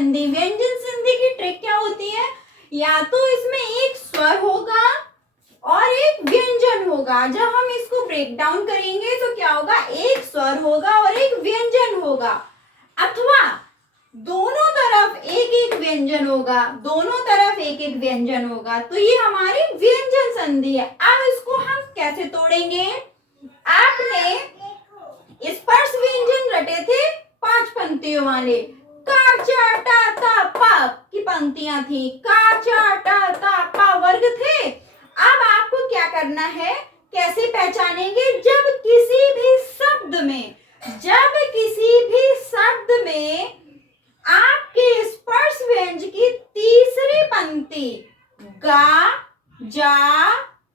संधि। व्यंजन संधि की ट्रिक क्या होती है, या तो इसमें एक स्वर होगा और एक व्यंजन होगा। जब हम इसको ब्रेक डाउन करेंगे तो क्या होगा, एक स्वर होगा और एक व्यंजन होगा, अथवा दोनों तरफ एक एक व्यंजन होगा, दोनों तरफ एक एक व्यंजन होगा, तो ये हमारी व्यंजन संधि है। अब इसको हम कैसे तोड़ेंगे, आपने स्पर्श व्यंजन रटे थे 5 पंक्तियों वाले, का चा टा ता पा की पंक्तियां थी, का चा टा ता पा वर्ग थे। अब आपको क्या करना है, कैसे पहचानेंगे, जब किसी भी शब्द में आपके स्पर्श व्यंजन की तीसरी पंक्ति गा जा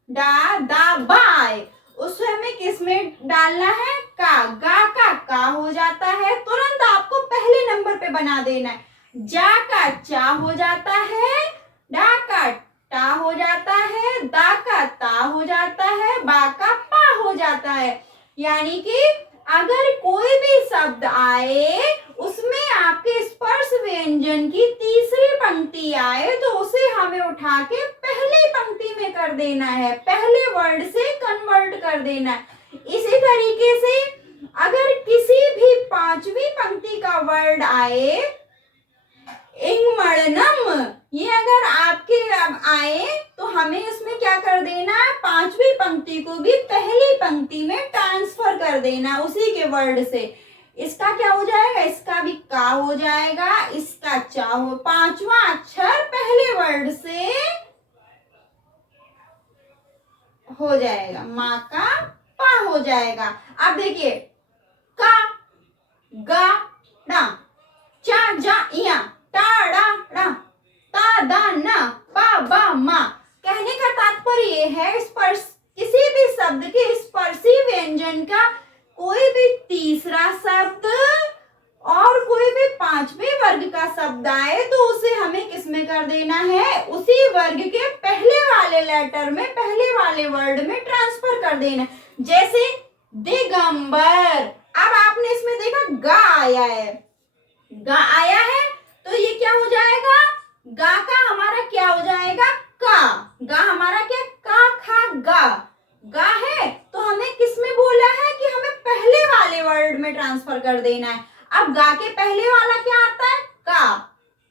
डा दा बाय, उसमें हमें किस में डालना है, का। गा का हो जाता है, तुरंत आपको पहले नंबर पे बना देना है। जा का चा हो जाता है, डा का टा हो जाता है, दा का ता हो जाता है, बा का पा हो जाता है। यानी कि अगर कोई भी शब्द आए उसमें आपके स्पर्श व्यंजन की तीसरी पंक्ति आए तो उसे हमें उठा के पहली पंक्ति में कर देना है, पहले वर्ड से कन्वर्ट कर देना है। इसी तरीके से अगर किसी भी 5वीं पंक्ति का वर्ड आए, इंगमणनम, ये अगर आपके आए तो हमें इसमें क्या कर देना है, 5वीं पंक्ति को भी पहली पंक्ति में ट्रांसफर कर देना उसी के वर्ड से। इसका क्या हो जाएगा, इसका भी का हो जाएगा, इसका चा हो, 5वां अक्षर पहले वर्ड से हो जाएगा, माँ का पा हो जाएगा। अब देखिए, का गा डा, चा जा या, टा डा डा, ता दा ना, पा बा मा। कहने का तात्पर्य ये है, स्पर्श किसी भी शब्द के स्पर्शी व्यंजन का कोई भी तीसरा शब्द और कोई भी 5वें वर्ग का शब्द आए तो उसे हमें किसमें कर देना है, उसी वर्ग के पहले वाले लेटर में, पहले वाले वर्ड में ट्रांसफर कर देना। जैसे दिगंबर, अब आपने इसमें देखा गा आया है, गा आया है तो ये क्या हो जाएगा, गा का हमारा क्या हो जाएगा, का। गा हमारा क्या, का खा गा, गा है तो हमें किसमें बोला है कि हमें पहले वाले वर्ड में ट्रांसफर कर देना है। अब गा के पहले वाला क्या आता है, का,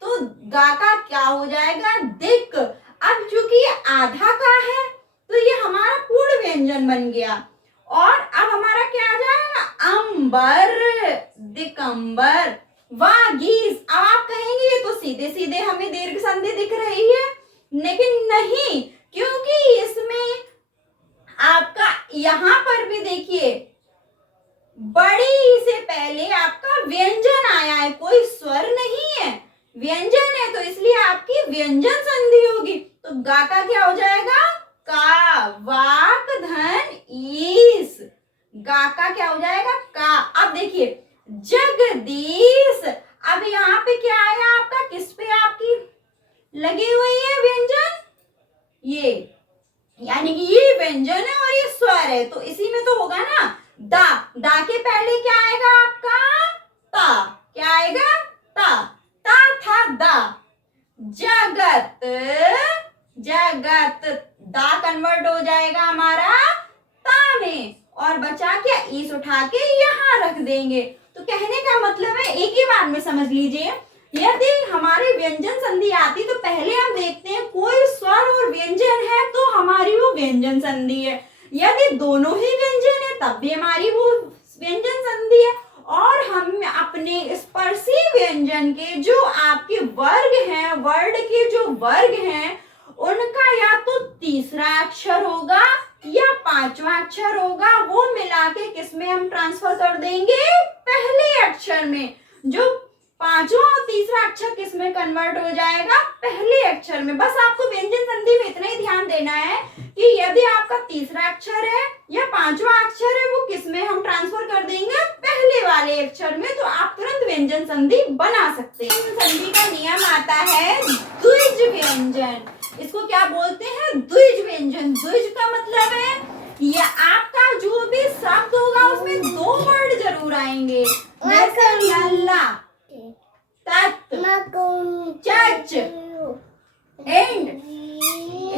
तो गा का क्या हो जाएगा, दिक। अब चूंकि ये आधा का है तो ये हमारा पूर्ण व्यंजन बन गया, और अब हमारा क्या आ जाएगा, अंबर, दिकंबर, वागीज। अब आप कहेंगे ये तो सीधे सीधे हमें दीर्घ संधि दिख रही है, लेकिन नहीं, क्योंकि इसमें आपका यहां पर भी देखिए बड़ी से पहले आपका व्यंजन आया है, कोई स्वर नहीं है, व्यंजन है, तो इसलिए आपकी व्यंजन संधि होगी। तो गा का क्या हो जाएगा, का, वाक धन ईस, गा का क्या हो जाएगा, का। अब देखिए जगदीश, अब यहाँ पे क्या आया आपका, किस पे आपकी लगी हुई है व्यंजन, ये, यानी कि ये व्यंजन है और ये स्वर है, तो इसी में तो होगा ना, दा। दा के पहले क्या आएगा आपका, ता, क्या आएगा, ता, ता था दा। जगत, जगत, दा कन्वर्ट हो जाएगा हमारा ता में, और बचा क्या, ईस उठा के यहाँ रख देंगे। तो कहने का मतलब है, एक ही बार में समझ लीजिए, यदि हमारी व्यंजन संधि आती तो पहले हम देखते हैं कोई स्वर और व्यंजन है तो हमारी वो व्यंजन संधि है, यदि दोनों ही व्यंजन है तब भी हमारी वो व्यंजन संधि है। और हम अपने स्पर्शी व्यंजन के जो आपके वर्ग हैं, वर्ड के जो वर्ग हैं, उनका या तो तीसरा अक्षर होगा या 5वां अक्षर होगा, वो मिला के किसमें हम ट्रांसफर कर देंगे, पहले अक्षर में। जो 5वां और तीसरा अक्षर किसमें कन्वर्ट हो जाएगा, पहले अक्षर में। बस आपको व्यंजन संधि में इतना ही ध्यान देना है कि यदि आपका तीसरा अक्षर है या 5वां अक्षर है, वो किसमें हम ट्रांसफर कर देंगे, पहले वाले अक्षर में, तो आप तुरंत व्यंजन संधि बना सकते हैं। संधि का नियम आता है द्विज व्यंजन, इसको क्या बोलते हैं, द्विज व्यंजन। द्विज का मतलब है ये आपका जो भी शब्द होगा उसमें 2 वर्ड जरूर आएंगे, जैसे लल्ला, तत, चच, एंड,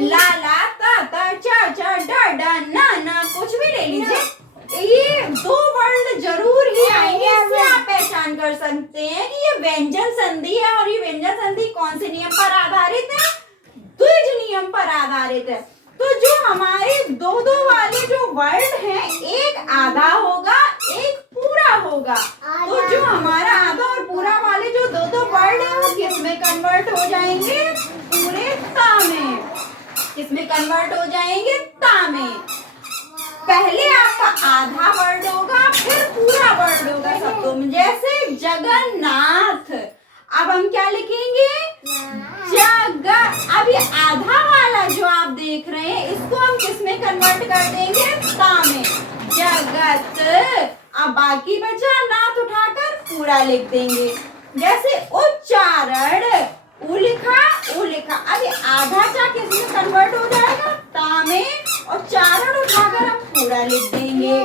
ला ला, ता ता, चा चा, डा डा, ना ना, कुछ भी ले लीजिए। ये 2 वर्ड जरूर ही आएंगे, इससे आप पहचान कर सकते हैं कि ये व्यंजन संधि है। और ये व्यंजन संधि कौन से नियम पर आधारित है? द्विज नियम पर आधारित है। तो जो हमारे 2-2 वाले जो वर्ड हैं, एक आधा होगा, एक पूरा होगा। तो जो हमारा आधा और पूरा वाले जो 2-2 वर्ड हैं वो किस में कन्वर्ट हो जाएंगे? पूरे ता में। किसमें कन्वर्ट हो जाएंगे? ता में। पहले आपका आधा वर्ड होगा, फिर पूरा वर्ड होगा शब्दों में। जैसे जगन्नाथ, अब हम क्या लिखेंगे? अब ये आधा वाला जो आप देख रहे हैं, इसको हम किस में कन्वर्ट कर देंगे? ता में। जगत। अब बाकी बचा नाथ उठाकर पूरा लिख देंगे। जैसे उच्चारण, उ लिखा, उ लिखा। अब ये आधा चा किस में कन्वर्ट हो जाएगा? ता में। और चारण उठाकर हम पूरा लिख देंगे।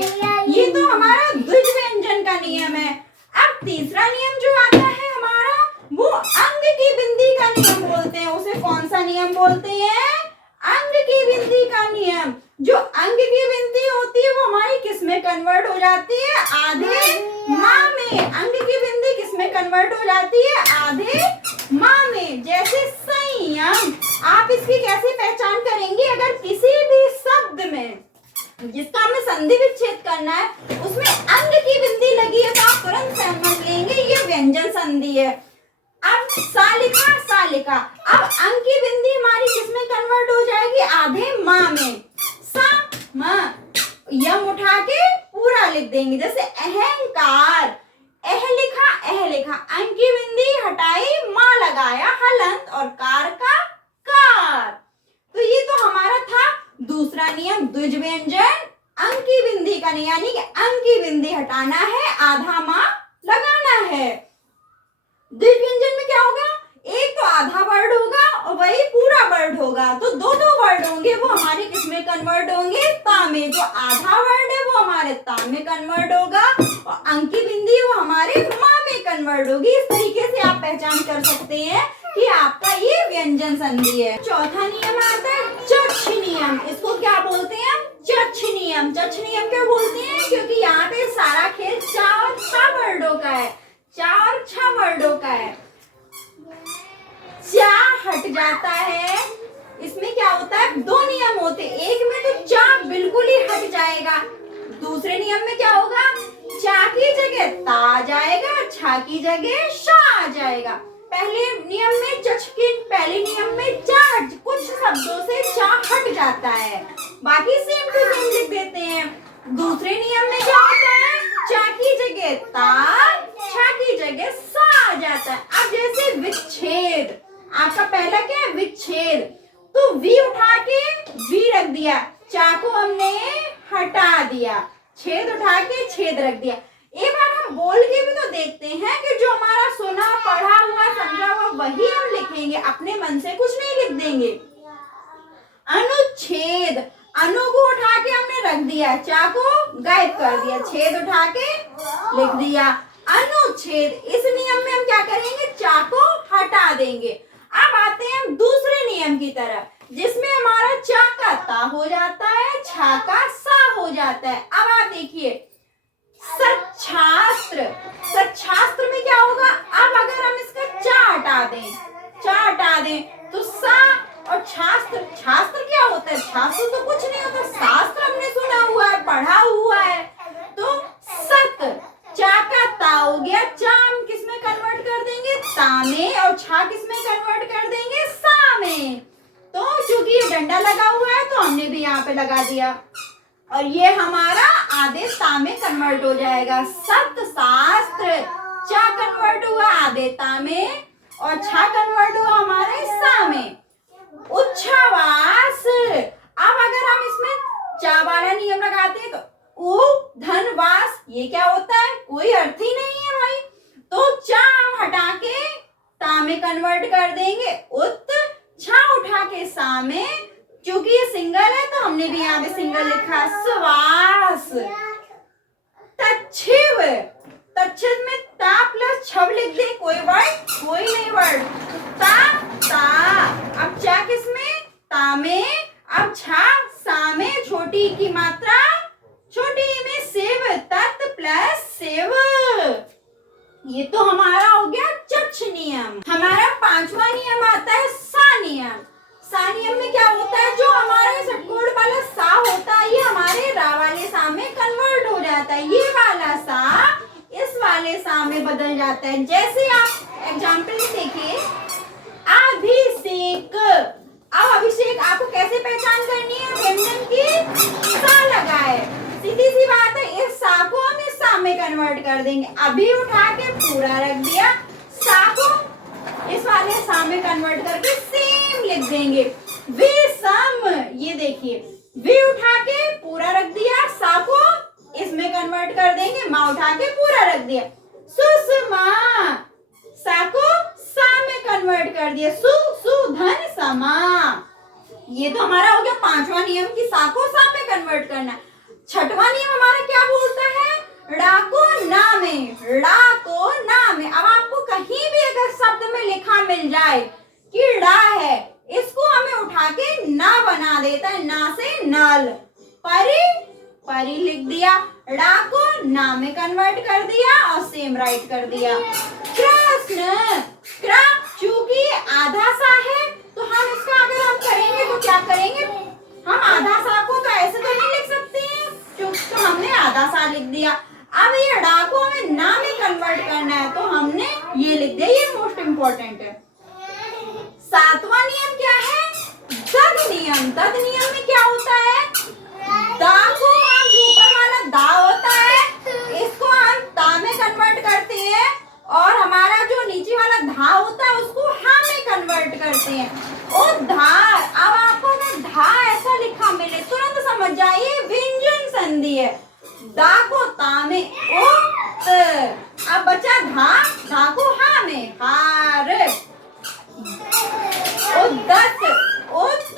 ये तो हमारा द्विज व्यंजन का नियम है। अब तीसरा नियम जो आता है हमारा, वो अंग की बिंदी का नियम बोलते हैं। उसे कौन सा नियम बोलते हैं? अंग की बिंदी का नियम। जो अंग की बिंदी होती है वो हमारी किस में कन्वर्ट हो जाती है? आधे माँ में। अंग की बिंदी किस में कन्वर्ट हो जाती है? आधे माँ में। जैसे संयम, आप इसकी कैसे पहचान करेंगे? अगर किसी भी शब्द में जिसका हमें संधि विच्छेद करना है, उसमें अंग की बिंदी लगी है, तो आप तुरंत समझ लेंगे ये व्यंजन संधि है। अब सा लिखा, सा लिखा। अब अंग की बिंदी हमारी किसमें कन्वर्ट हो जाएगी? आधे माँ में। सा म, यम उठा के पूरा लिख देंगे। जैसे अहंकार, एह लिखा, एह लिखा। अंग की बिंदी हटाई, माँ लगाया, हलंत, और कार का कार। तो ये तो हमारा था दूसरा नियम, द्विज व्यंजन अंग की बिंदी का नहीं, यानी कि अंग की बिंदी हटाना है, आधा माँ लगाना है। द्विज व्यंजन में क्या होगा? एक तो आधा वर्ड होगा और वही पूरा वर्ड होगा। तो 2-2 वर्ड होंगे, वो हमारे किस में कन्वर्ट होंगे? ता में। जो आधा वर्ड है वो हमारे ता में कन्वर्ट होगा, और अंग की बिंदी वो हमारे माँ में कन्वर्ट होगी। इस तरीके से आप पहचान कर सकते हैं कि आपका ये व्यंजन संधि है। चौथा नियम आता है चक्ष नियम। इसको क्या बोलते हैं हम? चक्ष नियम। चक्ष नियम क्या बोलते हैं? क्योंकि यहाँ पे सारा खेल 4 और 6 वर्डों का है। 4 और 6 वर्डों का है। चा हट जाता है। इसमें क्या होता है? 2 नियम होते हैं। एक में तो चा बिल्कुल ही हट जाएगा। दूसरे नियम में क्या होगा? चा की जगह ता आ जाएगा, छा की जगह शा आ जाएगा। पहले नियम में चच के पहले नियम में चा कुछ शब्दों से चा हट जाता है, बाकी सेम टू सेम लिख देते हैं। दूसरे नियम में क्या होता है? चा की जगह ता, छा की जगह सा आ जाता है। अब जैसे विच्छेद, आपका पहला क्या है? विच्छेद। तो वी उठा के वी रख दिया, चा को हमने हटा दिया, छेद उठा के छेद रख दिया। एक बार हम बोल के भी तो देखते हैं कि जो हमारा सुना, पढ़ा हुआ, समझा हुआ वही हम लिखेंगे, अपने मन से कुछ नहीं लिख देंगे। अनुच्छेद, अनु को उठा के हमने रख दिया, चा को गायब कर दिया, छेद उठा के लिख दिया। अनुच्छेद, इस नियम में हम क्या करेंगे? चा को हटा देंगे। अब आते हैं दूसरे नियम की तरफ, जिसमें हमारा चा का ता हो जाता है, छा का सा हो जाता है। अब आप देखिए सच्छास्त्र, सच्छास्त्र में क्या होगा? अब अगर हम इसका चा हटा दें, चा हटा दें, तो सा और छास्त्र, छास्त्र क्या होता है? छास्त्र तो कुछ नहीं होता, शास्त्र हमने सुना हुआ है, पढ़ा हुआ है। तो सत, चा का ता हो गया, चा हम किस में कन्वर्ट कर देंगे? ता में, और छा किस में कन्वर्ट कर देंगे? सा में। तो चूंकि ये डंडा लगा हुआ है तो हमने भी यहाँ पे लगा दिया, और ये हमारा आधे ता में कन्वर्ट हो जाएगा। सत शास्त्र, चा कन्वर्ट हुआ आधे ता में, और छा कन्वर्ट हुआ हमारे सा में। उच्छ्वास, अब अगर हम इसमें चा वाला नियम लगाते हैं तो उ धनवास, ये क्या होता है? कोई अर्थ ही नहीं है भाई। तो चा हम हटा के ता में कन्वर्ट कर देंगे, उत, छा उठा के सा में, क्योंकि ये सिंगल है तो हमने भी यहाँ पे सिंगल लिखा। श्वास, तच्छिव, तच्छद में ता प्लस छव लिख दे, कोई वर्ड, कोई नहीं वर्ड, ता ता। अब चा किसमें, ता में। अब छा सा में, छोटी की मात्रा छोटी में सेव, तत् प्लस सेव। ये तो हमारा हो गया चक्ष नियम। हमारा पांचवा नियम आता है सा नियम। सा नियम में क्या होता है, जो हमारे षटकोण वाला सा होता है ये हमारे रा वाले सा में कन्वर्ट हो जाता है। ये वाला सा इस वाले सा में बदल जाता है। जैसे आप एग्जाम्पल देखिए, अभिषेक। अब अभिषेक आपको कैसे पहचान करनी है, व्यंजन की सा लगा है, सीधी सी बात है। इस सा को हम इस सा में कन्वर्ट कर देंगे। अभी उठा के पूरा रख दिया, सा को इस वाले सा में कन्वर्ट करके सेम लिख देंगे। विषम, ये देखिए, वी उठा के पूरा रख दिया, सा को इसमें कन्वर्ट कर देंगे, माँ उठा के पूरा रख दिया। सुषमा, सा को सा में कन्वर्ट कर दिया, सु सुधन समा। ये तो हमारा हो गया पांचवा नियम की सा को सा में कन्वर्ट करना। छठवां नियम हमारा क्या बोलता है, ड़ा को ना में, ड़ा को ना में। अब आपको कहीं भी अगर शब्द में लिखा मिल जाए कि ड़ा है, इसको हमें उठा के ना बना देता है, ना से नल। परी, परी लिख दिया, ड़ा को ना में कन्वर्ट कर दिया और सेम राइट कर दिया। कृष्ण, क्र चूंकि आधा सा है तो हम इसका अगर हम करेंगे तो क्या करेंगे, हम आधा सा को तो ऐसे तो नहीं लिख सकते हैं, तो हमने आधा सा लिख दिया। अब ये ड़ा को हमें ना में कन्वर्ट करना है तो हमने ये लिख दिया, ये मोस्ट इंपॉर्टेंट है। सातवां नियम क्या है, दद नियम। दद नियम में क्या होता है, दा को हम जो ऊपर वाला दा होता है इसको हम ता में कन्वर्ट करते हैं और हमारा जो नीचे वाला धा होता है उसको हा में कन्वर्ट करते हैं। और धार, अब आपको अगर धा ऐसा लिखा मिले तुरंत समझ जाइए व्यंजन संधि है। दा को ता में, उत। अब बचा धा, धा को हा में, हार। उद्दत, उत,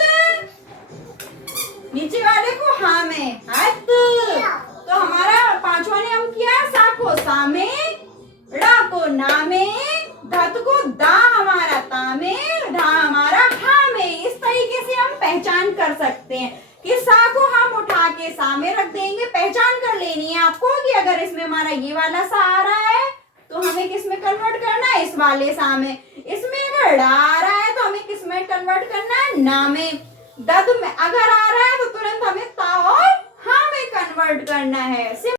नीचे वाले को हा में, हत। तो हमारा पांचवा नियम किया, सा को सा में, ड़ा को ना में, धत को दा हमारा ता में, ढा हमारा हा में। इस तरीके से हम पहचान कर सकते हैं कि सा को हम उठा के सा में रख देंगे। पहचान कर लेनी है आपको कि अगर इसमें हमारा ये वाला सा आ रहा है तो हमें किस में कन्वर्ट करना है, इस वाले सा में। इसमें अगर ड़ा आ रहा है तो हमें किस में कन्वर्ट करना है, ना में। दद में अगर आ रहा है तो तुरंत हमें ता और हा में कन्वर्ट करना है।